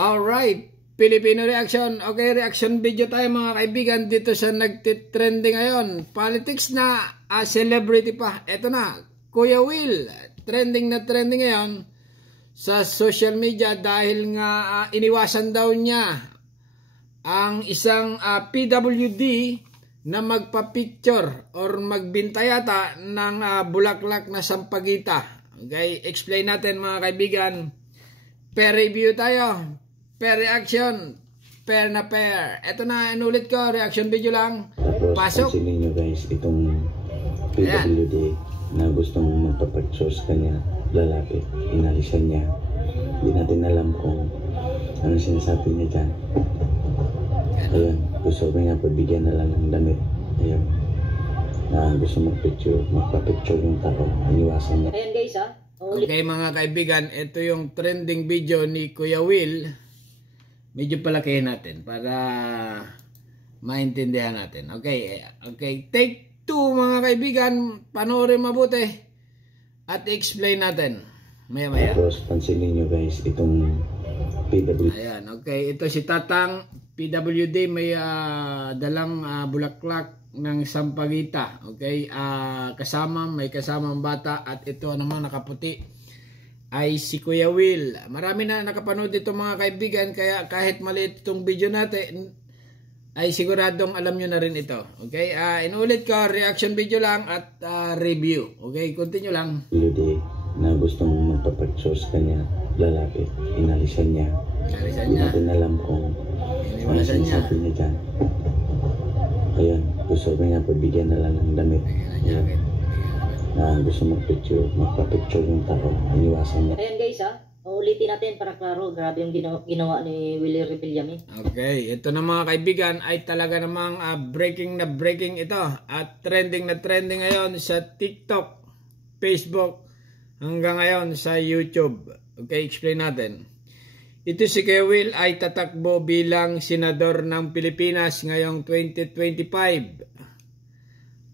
Alright, Filipino reaction. Okay, reaction video tayo mga kaibigan dito sa nagtitrending ngayon. Politics na, celebrity pa. Eto na, Kuya Will. Trending na trending ngayon sa social media dahil nga iniwasan daw niya ang isang PWD na magpa-picture or magbinta yata ng bulaklak na sampagita. Okay, explain natin mga kaibigan. Per review tayo. Per reaction, per na per. Ito na, inulit ko, reaction video lang. Pasok. Tapos, pansinin nyo guys, itong PWD na gustong magpapag-picture sa kanya, lalaki, inalisan niya. Hindi natin alam kung ano sinasabi niya dyan. Ayun, gusto ko nga pagbigyan na lang ng damit. Ayun, na gusto magpa-picture yung tao, iniwasan niya. Ayan guys Okay mga kaibigan, ito yung trending video ni Kuya Will. Medyo palakihin natin para maintindihan natin. Okay, take 2 mga kaibigan, panoorin mabuti at explain natin maya-maya. Tapos pansinin nyo guys, itong PWD. Ayan, okay, ito si Tatang PWD, may dalang bulaklak ng sampagita. Okay, may kasamang bata at ito naman nakaputi ay si Kuya Will. Marami na nakapanood dito mga kaibigan, kaya kahit maliit itong video natin ay siguradong alam nyo na rin ito. Okay, inulit ko, reaction video lang at review. Okay, continue lang. PWD na gustong magpapag-picture sa kanya, lalaki, inalisan niya. Hindi natin alam kung ano sinasabi niya dyan. Ayun, gusto ko nga pagbigyan na lang ng damit. Na gusto magpa-picture yung tao, iniwasan niya. Ayan guys ulitin natin para klaro. Grabe yung ginawa ni Willie Rebillame. Okay, ito na mga kaibigan ay talaga namang breaking na breaking ito at trending na trending ngayon sa TikTok, Facebook, hanggang ngayon sa YouTube. Okay, explain natin. Ito si Kuya Will ay tatakbo bilang senador ng Pilipinas ngayong 2025.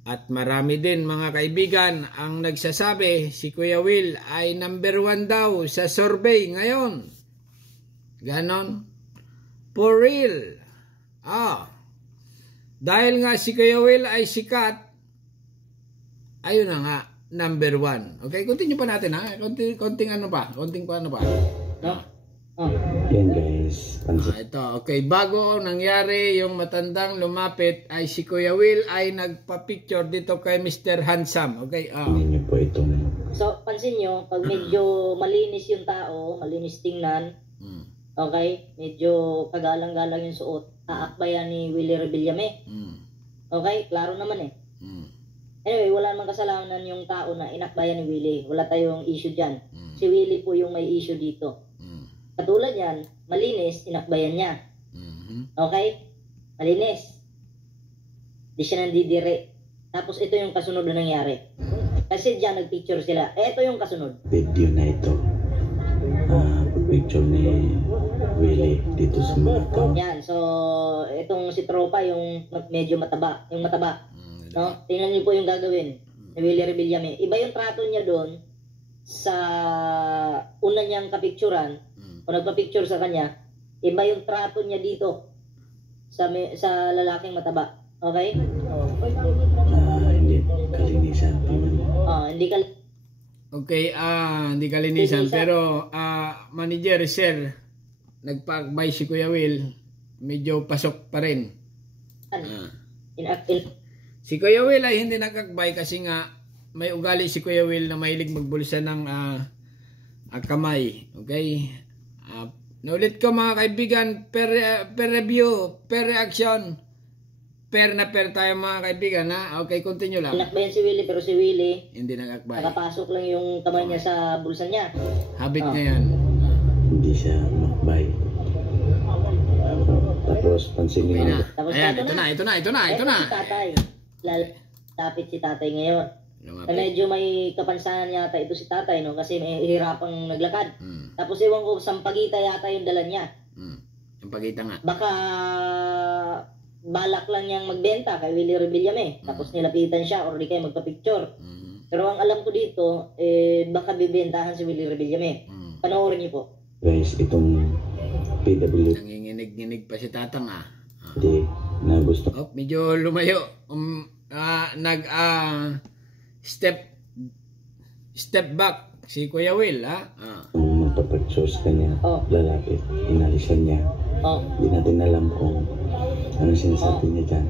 At marami din mga kaibigan ang nagsasabi si Kuya Will ay number 1 daw sa survey ngayon. Ganon? For real. Dahil nga si Kuya Will ay sikat, ayun na nga, number 1. Okay, continue pa natin Konting ano pa? No? Yan guys, ito, okay, bago nangyari yung matandang lumapit ay si Kuya Will ay nagpa-picture dito kay Mr. Handsome. Okay, ninyo po itong... So, pansin nyo, pag medyo malinis yung tao, malinis tingnan, okay, medyo kagalang-galang yung suot, aakbayan ni Willie Rebillame. Okay, klaro naman Anyway, wala namang kasalanan yung tao na inakbayan ni Willie. Wala tayong issue dyan. Si Willie po yung may issue dito. Katulad yan, malinis, inakbayan niya. Okay? Malinis. Di siya nandidire. Tapos ito yung kasunod na nangyari. Kasi dyan nagpicture sila. Ito yung kasunod. Video na ito. Picture ni Willie dito sa mga tao. Yan. So, itong si Tropa, yung medyo mataba. Yung mataba. No? Tingnan niyo po yung gagawin ni Willie Rebillame. Iba yung trato niya doon sa una niyang kapicturan. Kung nagpa-picture sa kanya, iba yung trato niya dito sa lalaking mataba. Okay? Hindi kalinisan. Hindi kalinisan. Pero, manager, sir, nagpa-akbay si Kuya Will, medyo pasok pa rin. Si Kuya Will ay hindi nag-akbay kasi nga may ugali si Kuya Will na mahilig magbulsa ng kamay. Okay? Naulit ko mga kaibigan, per review, per reaction, per na per tayo mga kaibigan Okay, continue lang. Inakbayan si Willie, pero si Willie hindi nag-akbay. nakapasok lang yung kamay niya sa bulsa niya. Habit niya yan. Hindi siya makbay. Tapos pansinin niyo. Ayan, ito na. Si tatay. Lapit si tatay ngayon. Na medyo may kapansanan yata ito si tatay, no? Kasi may hirapang naglakad. Tapos ewan ko, sampagita yata yung dala niya. Sampagita nga. Baka balak lang niyang magbenta kay Willie Rebillame. Tapos nilapitan siya or di kayo magpa-picture. Pero ang alam ko dito, baka bibentahan si Willie Rebillame. Panoorin niyo po. Guys, itong PWD Nanginginig-nginig pa si Tatang na gusto medyo lumayo. Step back si Kuya Will, magpapag-choose kanya, lalapit, inalisan niya. Hindi natin alam kung ano sinasabi niya dyan.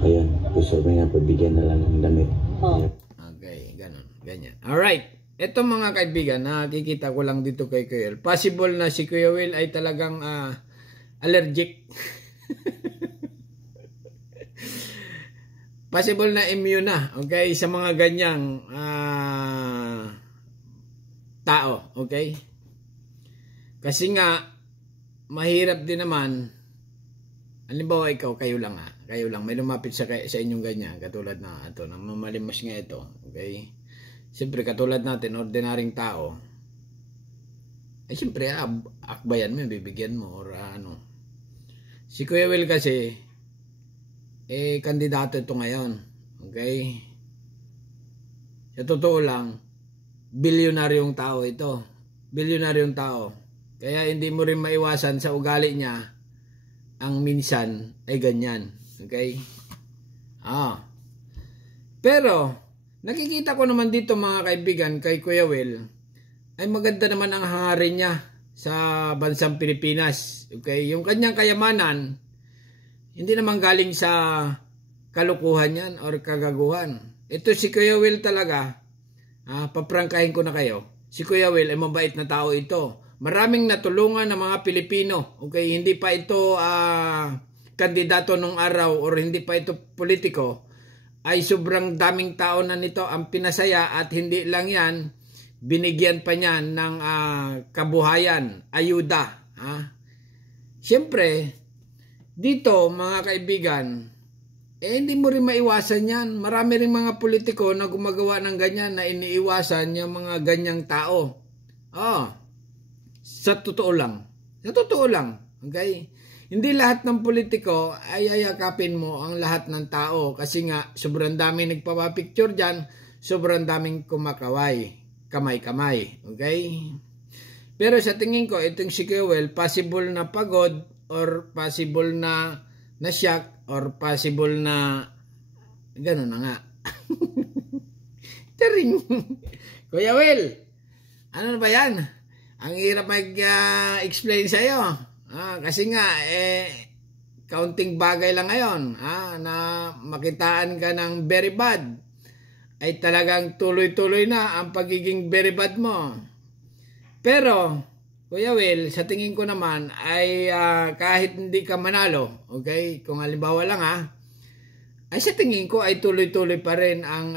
Ayun, gusto niya pabigyan na lang ng damit. Okay, ganyan. Alright, eto mga kaibigan, nakikita ko lang dito kay Kuya Will. Possible na si Kuya Will ay talagang allergic. Possible na immune na, okay, sa mga ganyang tao, okay? Kasi nga, mahirap din naman, halimbawa ikaw, kayo lang, may lumapit sa inyong ganyan, katulad na ito, namamalimas nga ito, okay? Siyempre, katulad natin, ordinaryong tao, ay siyempre, akbayan mo, bibigyan mo, or ano. Si Kuya Will kasi, kandidato ito ngayon. Okay? Sa totoo lang, bilyonaryong tao ito. Bilyonaryong tao. Kaya hindi mo rin maiwasan sa ugali niya ang minsan ay ganyan. Okay? Pero, nakikita ko naman dito mga kaibigan kay Kuya Will, ay maganda naman ang hangarin niya sa bansang Pilipinas. Okay? Yung kanyang kayamanan, hindi naman galing sa kalukuhan yan or kagaguhan. Ito si Kuya Will talaga, paprangkahin ko na kayo, si Kuya Will ay mabait na tao ito. Maraming natulungan ng mga Pilipino. Okay, hindi pa ito kandidato nung araw or hindi pa ito politiko, ay sobrang daming tao na nito ang pinasaya at hindi lang yan, binigyan pa niyan ng kabuhayan, ayuda. Siyempre, dito mga kaibigan, hindi mo rin maiwasan yan. Marami rin mga politiko na gumagawa ng ganyan na iniiwasan yung mga ganyang tao. Sa totoo lang. Okay? Hindi lahat ng politiko ay ayakapin mo ang lahat ng tao kasi nga sobrang daming nagpapapicture dyan, sobrang daming kumakaway. Kamay-kamay. Okay? Pero sa tingin ko, itong si Kuya Will, possible na pagod or possible na shock or possible na gano'n na nga. Taring. Kuya Will, ano ba yan? Ang hirap mag-explain sa'yo. Kasi nga, counting bagay lang ngayon. Na makitaan ka ng very bad. Ay talagang tuloy-tuloy na ang pagiging very bad mo. Pero, Kuya Will, sa tingin ko naman ay kahit hindi ka manalo, okay? Kung halimbawa lang ay sa tingin ko ay tuloy-tuloy pa rin ang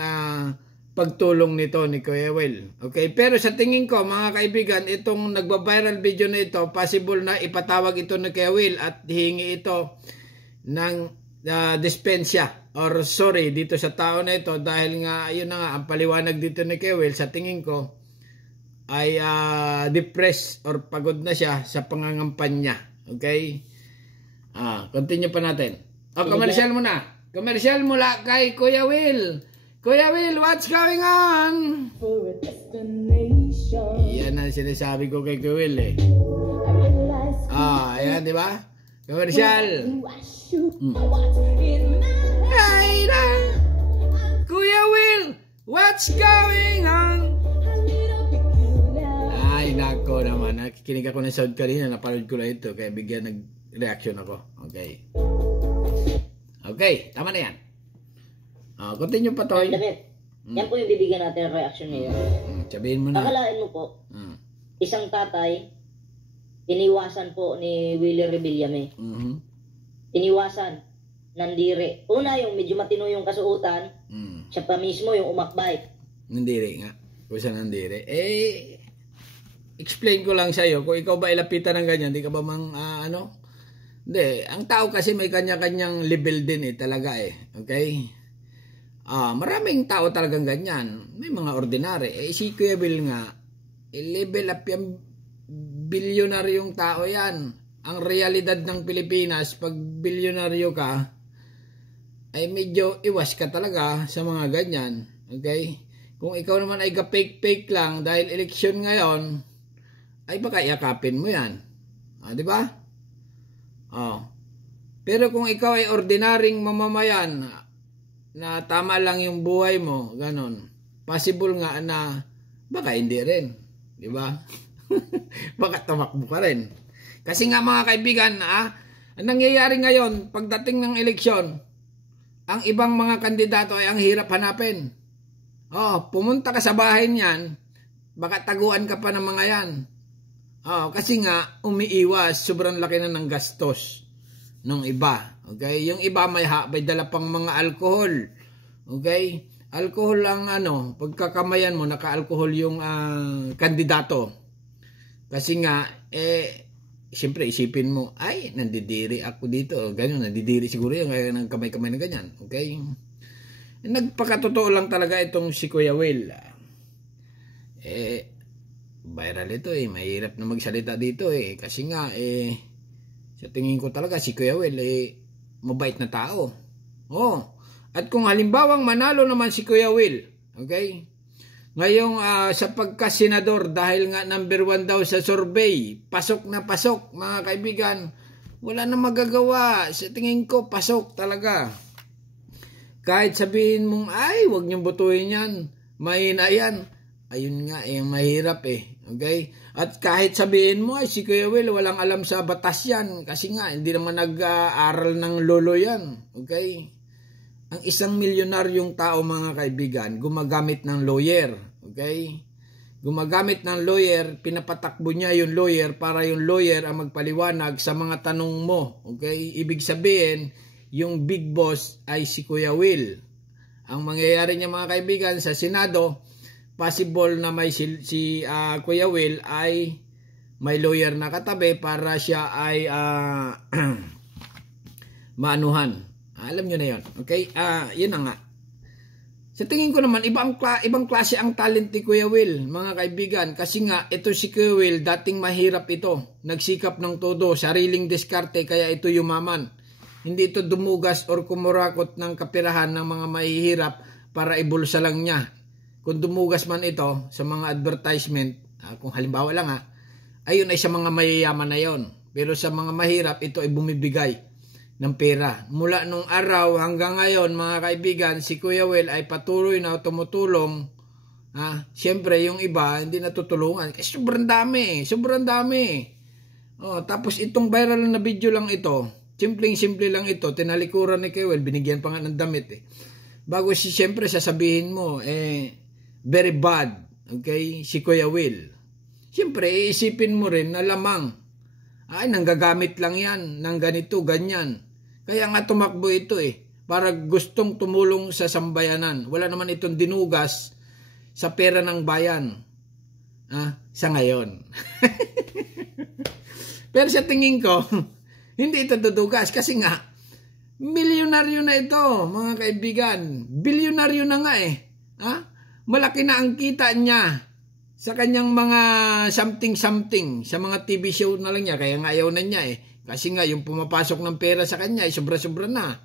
pagtulong nito ni Kuya Will. Okay? Pero sa tingin ko, mga kaibigan, itong nagba-viral video na ito, possible na ipatawag ito ni Kuya Will at hihingi ito ng dispensya or sorry dito sa tao na ito dahil nga, yun na nga, ang paliwanag dito ni Kuya Will, sa tingin ko, ay depressed or pagod na siya sa pangangampanya. Okay? Continue pa natin. Commercial muna. Commercial mula kay Kuya Will. Kuya Will, what's going on? Yan ang sinasabi ko kay Kuya Will ayan, di ba? Commercial. Kuya Will, what's going on? Ay, nako naman. Nakikinig ako ng sound kanina. Napanood ko lang ito. Kaya bigyan nag-reaction ako. Okay. Okay. Tama na yan. Continue pa, Toy. Yan po yung bibigyan natin ng reaction niya. Sabihin mo na. Akalain mo po, isang tatay, iniwasan po ni Willie Rebillame. Iniwasan. Nandiri. Una, yung medyo matino yung kasuotan. Siya pa mismo yung umakbay. Nandiri nga. Kung siya nandiri. Explain ko lang sa'yo, kung ikaw ba ilapitan ng ganyan, di ka ba ano? Hindi, ang tao kasi may kanya-kanyang level din talaga okay? Maraming tao talagang ganyan, may mga ordinary. Si Kuya Will nga, level up yung bilyonaryong tao yan. Ang realidad ng Pilipinas, pag bilyonaryo ka, ay medyo iwas ka talaga sa mga ganyan, okay? Kung ikaw naman ay ka-fake-fake lang dahil eleksyon ngayon, ay baka yakapin mo yan. Di ba? Pero kung ikaw ay ordinaryong mamamayan na tama lang yung buhay mo, ganon, possible nga na baka hindi rin. Di ba? Baka tumakbo ka rin. Kasi nga mga kaibigan, ang nangyayari ngayon, pagdating ng eleksyon, ang ibang mga kandidato ay ang hirap hanapin. Pumunta ka sa bahay niyan, baka taguan ka pa ng mga yan. Kasi nga, umiiwas, sobrang laki na ng gastos ng iba. Okay? Yung iba may dala pang mga alcohol. Okay? Alcohol ang pagkakamayan mo, naka-alcohol yung kandidato. Kasi nga, siyempre isipin mo, ay, nandidiri ako dito. Ganyan, nandidiri siguro yan, kaya ng kamay-kamay na ganyan. Okay? Nagpakatotoo lang talaga itong si Kuya Will. Viral ito mahirap na magsalita dito kasi nga sa tingin ko talaga si Kuya Will mabait na tao. At kung halimbawang manalo naman si Kuya Will, okay? Ngayong sa pagka-senador dahil nga number 1 daw sa survey, pasok na pasok mga kaibigan, wala na magagawa. Sa tingin ko pasok talaga. Kahit sabihin mong ay wag niyong botohin yan, mahina yan. Ayun nga mahirap Okay? At kahit sabihin mo ay si Kuya Will walang alam sa batas yan kasi nga hindi naman nag-aaral ng lolo yan. Okay? Ang isang milyonaryong tao mga kaibigan gumagamit ng lawyer. Okay? Gumagamit ng lawyer, pinapatakbo niya yung lawyer para yung lawyer ang magpaliwanag sa mga tanong mo. Okay? Ibig sabihin, yung big boss ay si Kuya Will. Ang mangyayari niya mga kaibigan sa Senado, possible na may si Kuya Will ay may lawyer na katabi para siya ay maanuhan. Alam nyo na yun. Okay? Yun na nga. Sa tingin ko naman, ibang klase ang talent ni Kuya Will, mga kaibigan. Kasi nga, ito si Kuya Will, dating mahirap ito. Nagsikap ng todo, sariling diskarte, kaya ito yumaman. Hindi ito dumugas or kumurakot ng kapirahan ng mga mahihirap para ibulsa lang niya. Kung dumugas man ito sa mga advertisement, kung halimbawa lang ayun ay sa mga mayayaman na yon. Pero sa mga mahirap, ito ay bumibigay ng pera. Mula nung araw hanggang ngayon, mga kaibigan, si Kuya Will ay patuloy na tumutulong. Siyempre, yung iba hindi natutulungan. Kasi sobrang dami. Tapos itong viral na video lang ito, simpleng-simple lang ito, tinalikuran ni Kuya Will, binigyan pa nga ng damit Bago siyempre sasabihin mo, very bad, okay, si Kuya Will. Siyempre, iisipin mo rin na lamang, nanggagamit lang yan, ng ganito, ganyan. Kaya nga tumakbo ito para gustong tumulong sa sambayanan. Wala naman itong dinugas sa pera ng bayan. Sa ngayon. Pero sa tingin ko, hindi ito dudugas kasi nga, milyonaryo na ito, mga kaibigan. Bilyonaryo na nga Malaki na ang kita niya sa kanyang mga something sa mga TV show na lang niya. Kaya nga ayaw na niya Kasi nga yung pumapasok ng pera sa kanya sobra-sobra na.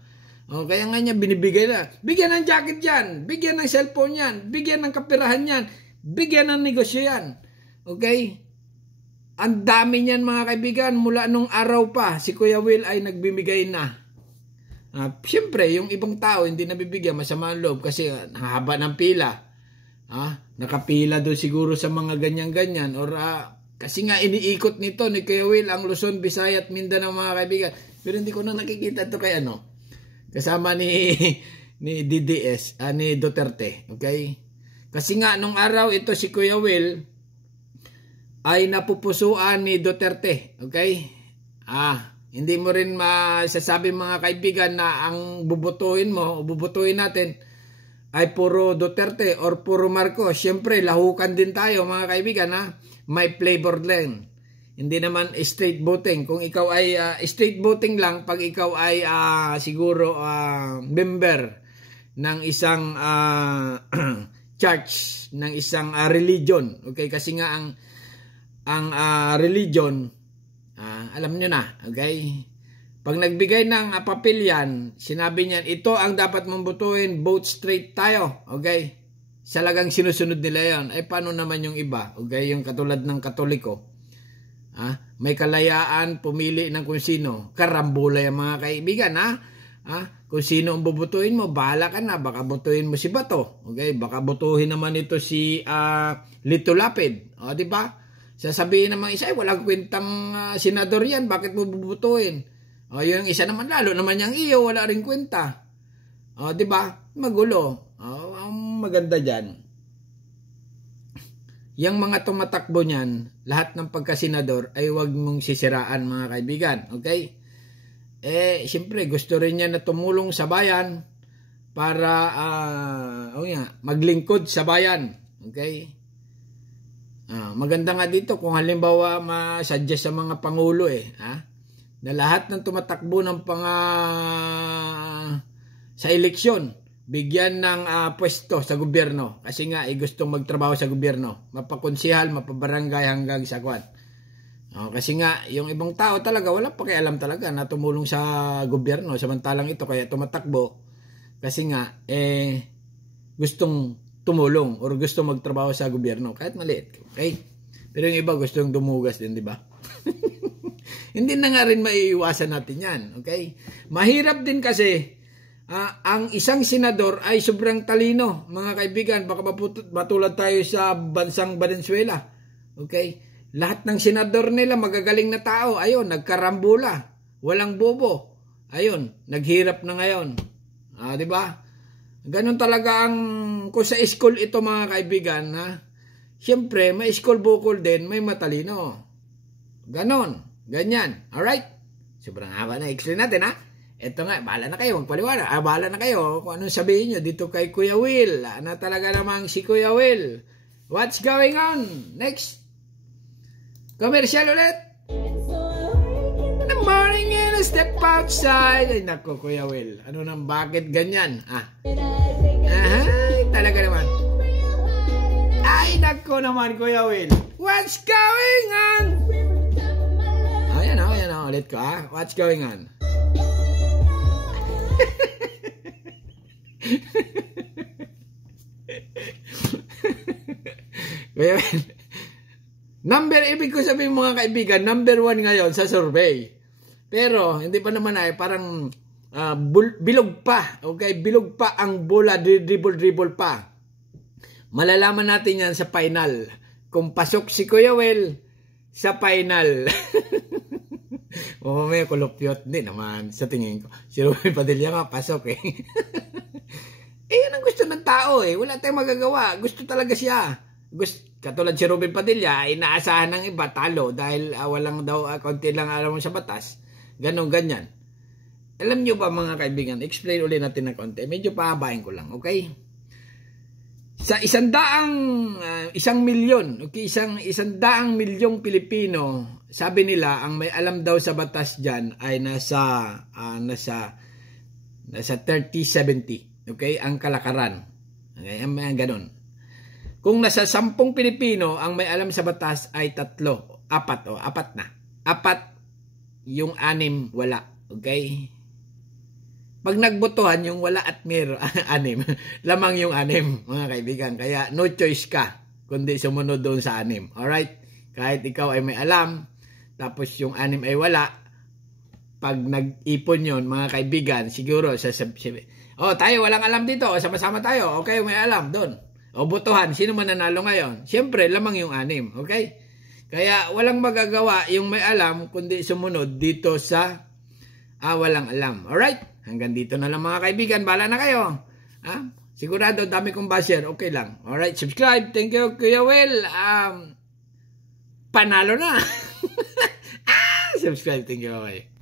Kaya nga niya binibigay na. Bigyan ng jacket yan, bigyan ng cellphone yan, bigyan ng kapirahan yan, bigyan ng negosyo yan. Okay? Ang dami niyan mga kaibigan, mula nung araw pa, si Kuya Will ay nagbibigay na. Siyempre, yung ibang tao hindi nabibigyan, masama ang loob kasi haba ng pila. Nakapila doon siguro sa mga ganyan-ganyan. Or kasi nga iniikot nito ni Kuya Will ang Luzon, Visayas at Mindanao mga kaibigan. Pero hindi ko na nakikita ito kay kasama ni DDS, ni Duterte. Okay? Kasi nga nung araw ito si Kuya Will ay napupusuan ni Duterte. Okay? Hindi mo rin masasabi mga kaibigan na ang bubutuin mo o bubutuin natin ay puro Duterte or puro Marcos. Siyempre, lahukan din tayo mga kaibigan May flavor lang. Hindi naman straight voting. Kung ikaw ay straight voting lang pag ikaw ay siguro member ng isang church, ng isang religion. Okay? Kasi nga ang religion, alam nyo na, okay? Pag nagbigay ng papel yan, sinabi niyan, ito ang dapat mong butuin, vote straight tayo, okay? Salagang sinusunod nila yan. Paano naman yung iba, okay? Yung katulad ng Katoliko. May kalayaan pumili ng kung sino. Karambula yung mga kaibigan, kung sino ang bubutuin mo, bahala ka na. Baka butuin mo si Bato. Okay? Baka butuhin naman ito si Lito Lapid. O, di ba? Sasabihin naman isa, walang kwentang senador yan. Bakit mo bubutuin? O, yung isa naman, lalo naman yung iyo, wala rin kwenta. O, di ba? Magulo. O, ang maganda dyan. Yang mga tumatakbo niyan, lahat ng pagkasenador ay huwag mong sisiraan, mga kaibigan. Okay? Siyempre, gusto rin niya na tumulong sa bayan para maglingkod sa bayan. Okay? Maganda nga dito kung halimbawa ma-suggest sa mga pangulo na lahat ng tumatakbo ng sa eleksyon, bigyan ng pwesto sa gobyerno. Kasi nga, gustong magtrabaho sa gobyerno. Mapakonsihal, mapabarangay hanggang sa kwan. Kasi nga, yung ibang tao talaga, wala pakialam talaga na tumulong sa gobyerno. Samantalang ito, kaya tumatakbo. Kasi nga, gustong tumulong or gustong magtrabaho sa gobyerno. Kahit maliit. Okay? Pero yung iba, gustong dumugas din, di ba? Hindi na nga rin maiiwasan natin yan. Okay? Mahirap din kasi, ang isang senador ay sobrang talino, mga kaibigan. Baka matulad tayo sa bansang Valenzuela. Okay? Lahat ng senador nila magagaling na tao. Ayun, nagkarambula. Walang bobo. Ayun, naghirap na ngayon. Di ba? Ganon talaga kung sa school ito, mga kaibigan. Siyempre, may school bukol din, may matalino. Ganon. Ganyan. Alright? Sobrang haba na explain natin, Ito nga, bahala na kayo, magpaliwanag. Bahala na kayo kung anong sabihin nyo dito kay Kuya Will. Talaga namang si Kuya Will. What's going on? Next. Commercial ulit. In the morning and I step outside. Ay, naku, Kuya Will. Ano nang bakit ganyan? Talaga naman. Ay, naku naman, Kuya Will. What's going on? Ayan o, ulit ko, What's going on? Ibig ko sabihin, mga kaibigan, number 1 ngayon sa survey. Pero hindi pa naman parang bilog pa. Okay, bilog pa ang bola, dribble pa. Malalaman natin yan sa final. Kung pasok si Kuya Will sa final. May kulupyot. Hindi naman, sa tingin ko. Si Ruben Padilla nga, pasok yun ang gusto ng tao Wala tayong magagawa. Gusto talaga siya. Katulad si Ruben Padilla, inaasahan ng iba, talo. Dahil walang daw, konti lang alam mo sa batas. Ganon, ganyan. Alam nyo ba, mga kaibigan, explain ulit natin ng konti. Medyo pahabain ko lang, okay? Sa 100 milyon, okay, isang daang milyong Pilipino, sabi nila, ang may alam daw sa batas dyan ay nasa 30-70. Okay, ang kalakaran. Okay, ganon. Kung nasa 10 Pilipino, ang may alam sa batas ay 4 na. 4, yung 6 wala. Okay? Pag nagbotohan, yung wala at meron, 6. Lamang yung 6, mga kaibigan. Kaya no choice ka, kundi sumunod doon sa 6. Alright? Kahit ikaw ay may alam, tapos yung 6 ay wala, pag nag-ipon yun, mga kaibigan, siguro tayo walang alam dito, sama-sama tayo, okay, may alam doon. O botohan, sino man nanalo ngayon? Siyempre, lamang yung 6, okay? Kaya walang magagawa yung may alam, kundi sumunod dito sa walang alam. Alright? Hanggang dito na lang, mga kaibigan, bahala na kayo. Sigurado, dami kong basher, okay lang. Alright, subscribe, thank you, Kuya Will. Panalo na. Subscribe, thank you, bye.